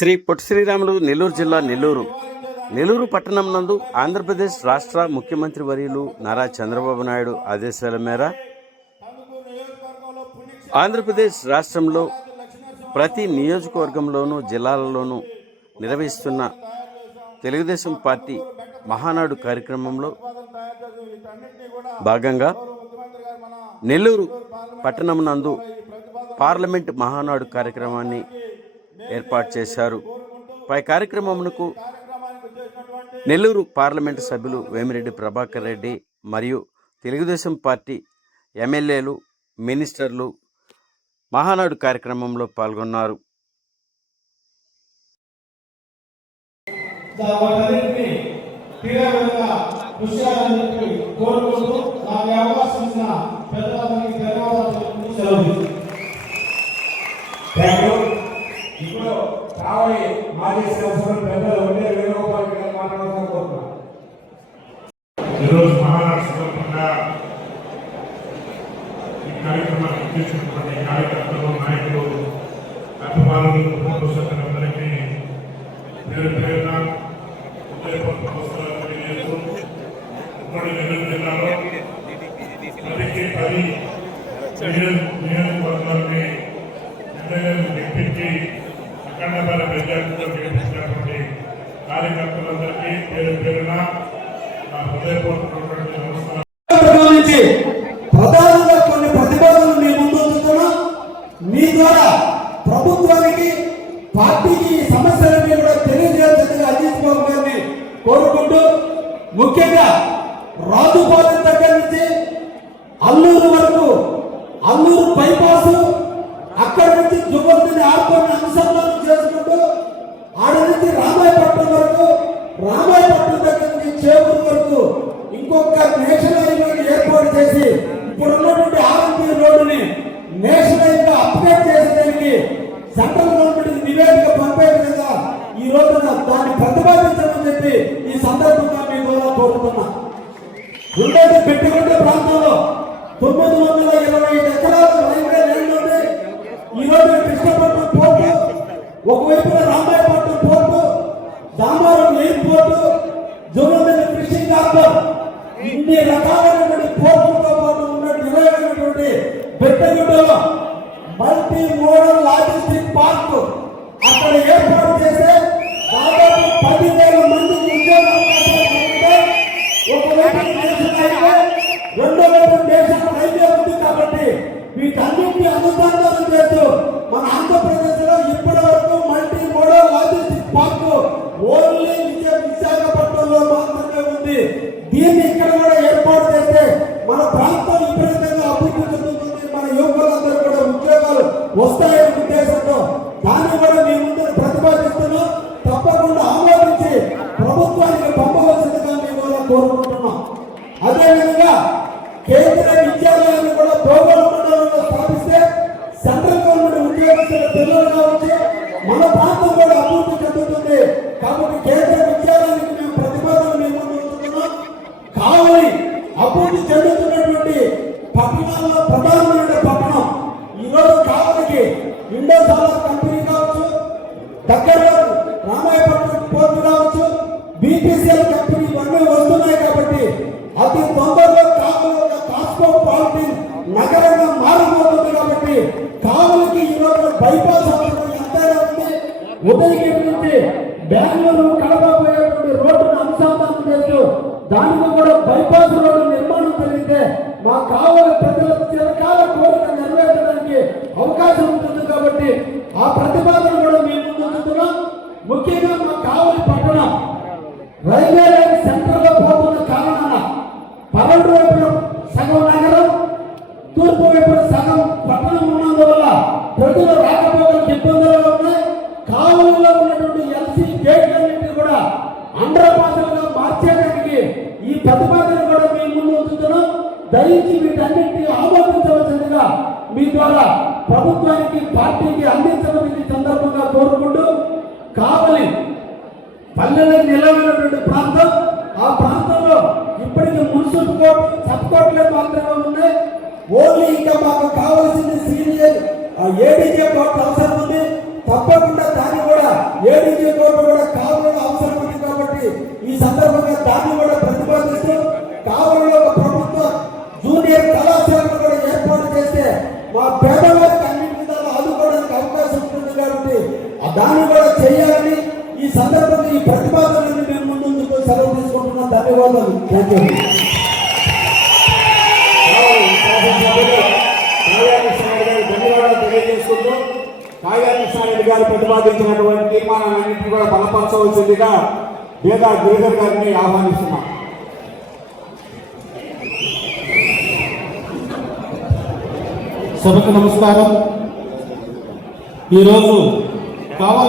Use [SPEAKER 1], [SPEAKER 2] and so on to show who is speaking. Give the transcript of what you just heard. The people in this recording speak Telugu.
[SPEAKER 1] శ్రీ పొట్టి శ్రీరాములు నెల్లూరు జిల్లా నెల్లూరు. నెల్లూరు పట్టణం నందు ఆంధ్రప్రదేశ్ రాష్ట్ర ముఖ్యమంత్రి వర్యులు నారా చంద్రబాబు నాయుడు ఆదేశాల మేర ఆంధ్రప్రదేశ్ రాష్ట్రంలో ప్రతి నియోజకవర్గంలోనూ జిల్లాలలోనూ నిర్వహిస్తున్న తెలుగుదేశం పార్టీ మహానాడు కార్యక్రమంలో భాగంగా నెల్లూరు పట్టణం నందు పార్లమెంట్ మహానాడు కార్యక్రమాన్ని ఏర్పాటు చేశారు. పై కార్యక్రమమునకు నెల్లూరు పార్లమెంటు సభ్యులు వేమిరెడ్డి ప్రభాకర్ రెడ్డి మరియు తెలుగుదేశం పార్టీ ఎమ్మెల్యేలు మినిస్టర్లు మహానాడు కార్యక్రమంలో పాల్గొన్నారు.
[SPEAKER 2] కోరుకుంటూ నాకు అవకాశం ఇచ్చిన పెద్దలందరికీ ధన్యవాదాలు తెలుపుతూ సెలవు తీసుకుంటున్నాను.
[SPEAKER 3] థ్యాంక్ యూ ఇప్పుడు కావలి మాజీ శాసన పెద్దలు ఉండే వేణుగోపాల్ గారు మాట్లాడాలని
[SPEAKER 4] ఈరోజు మహారాష్ట్ర ఈ కార్యక్రమాన్ని తీసుకున్నటువంటి కార్యకర్తలు నాయకులు అభిమానులు కుటుంబ సభ్యులందరికీ పేరు పేరున హృదయపూర్వక నమస్కారాలు తెలియజేస్తూ ఉమ్మడి నెల్లూరు జిల్లాలో పదికి పది ఎమ్మెల్యేలు అఖండమైన మెజార్టీతో గెలిపించినటువంటి కార్యకర్తలందరికీ పేరు పేరున నా హృదయపూర్వకమైనటువంటి నమస్కారం
[SPEAKER 2] ప్రధానంగా కొన్ని ప్రతిపాదనలు మీ ముందు మీ ద్వారా ప్రభుత్వానికి పార్టీకి ఈ సమస్యలన్నీ కూడా తెలియజేయాల్సిందిగా అందించుకోవాలని కోరుకుంటూ ముఖ్యంగా రాజుపాలెం దగ్గర నుంచి అల్లూరు వరకు సెంట్రల్ గవర్నమెంట్ నివేదిక పంపే విధంగా ఈ రోజున దాన్ని ప్రతిపాదించమని చెప్పి ఈ సందర్భంగా మీ ద్వారా కోరుతున్నా. ఉండేది పెట్టుకుంటే ప్రాంతంలో తొమ్మిది వందల ఇరవై ఐదు ఎకరాల రైల్వే లైన్ ఉంది ఈ రోజు కృష్ణపట్నం పోర్టు ఒకవైపున Ramayapatnam port Damaram airport zonal fishing harbour ఇన్ని రకాలైనటువంటి పోర్టులతో పాటు ఉన్నటువంటి నిలయమైనటువంటి పెట్టగుడ్డలో మల్టీ మోడల్ లాజిస్టిక్ పార్క్ అక్కడ ఏర్పాటు చేస్తే దాదాపు పదివేల మందికి ఉద్యోగ అవకాశాలు ఒకవైపు నేషనల్ హైవే రెండో వైపు నేషనల్ హైవే ఉంది కాబట్టి వీటన్నింటినీ అనుసంధానం చేస్తూ మన ఆంధ్రప్రదేశ్ వస్తాయనే ఉద్దేశంతో దాన్ని కూడా మీ ముందు ప్రతిపాదిస్తున్నాం. తప్పకుండా ఆమోదించి ప్రభుత్వానికి పంపవలసిందిగా మేము కూడా కోరుకుంటున్నాం. అదేవిధంగా కేంద్ర విద్యాలయాన్ని కూడా భోగోళ మండలంలో స్థాపిస్తే సెంట్రల్ గవర్నమెంట్ ఉద్యోగస్తుల పిల్లలు కావచ్చు మన ప్రాంతం కూడా అభివృద్ధి చెందుతుంది. ఇండోసాల కంపెనీ కావచ్చు దగ్గరలో రామాయపట్నం పోర్టు కావచ్చు బీపీసీఎల్ కంపెనీ ఇవన్నీ వస్తున్నాయి కాబట్టి అతి తొందరలో కావలి ఒక కాస్మోపాలిటన్ నగరంగా మారిపోతుంది కాబట్టి కావలికి ఈ రోజు బైపాస్ అవసరం ఎంతైనా ఉంది. ఉదయగిరి నుంచి బెంగళూరు కడప పోయేటువంటి రోడ్డును అనుసంధానం చేస్తూ దానికి కూడా బైపాస్ రోడ్డు నిర్మాణం జరిగితే మా కావలి ప్రజల చిరకాల కోరిక నెరవేర్చడానికి అవకాశం ఉంటుంది. కాబట్టి ఆ ప్రతిపాదన కూడా మేము ముందుతున్నాం ముఖ్యంగా మా కావలి పట్టణం రైల్వే లైన్ సెంటర్లో పోతున్న కారణాన పన్నెండు వైపున సగం నగరం తూర్పు వైపున సగం పట్టణం ఉన్నందువల్ల ప్రజలు రాకపోకలకు ఇబ్బందులుగా ఉన్నాయి. కావలిలో ఉన్నటువంటి ఎల్సీ గేట్లన్నింటినీ కూడా అండర్ మార్చేయడానికి ఈ ప్రతిపాదన కూడా మేము ముందు ఉంచుతున్నాం. దయించి వీటన్నింటినీ ఆమోదించవలసిందిగా మీ ద్వారా ప్రభుత్వానికి పార్టీకి అందించడం ఇది సందర్భంగా కోరుకుంటూ కావలి పల్లెలు నిలవైనటువంటి ప్రాంతం ఆ ప్రాంతంలో ఇప్పటికీ మున్సిపల్ కోర్టు సబ్ కోర్టులే మాత్రమే ఉన్నాయి. ఓన్లీ ఇంకా మాకు కావాల్సింది సీనియర్ ఏడీజే కోర్టు అవసరం ఉంది. తప్పకుండా దాన్ని కూడా ఏడీజే కోర్టు కూడా కావాలని అవసరం ఉంది కాబట్టి ఈ సందర్భంగా దాన్ని కూడా ప్రతిపాదిస్తూ కావలలో ఒక ప్రభుత్వ జూనియర్ కళాశాలను కూడా ఏర్పాటు చేస్తే మా పేదవాళ్ళు దాన్ని కూడా చేయాలని ఈ సందర్భంగా ఈ ప్రతిపాదనని మేము ముందుకు సెలవు తీసుకుంటున్నాం. ధన్యవాదాలు. థ్యాంక్ యూ
[SPEAKER 3] ధన్యవాదాలు తెలియజేసుకుంటూ కావ్యాకృష్ణారెడ్డి గారు ప్రతిపాదించినటువంటి తీర్మానాలన్నింటినీ కూడా బలపరచవలసిందిగా వేద గిరిధర్ గారిని ఆహ్వానిస్తున్నాం
[SPEAKER 5] సభకు నమస్కారం. ఈరోజు కావాలి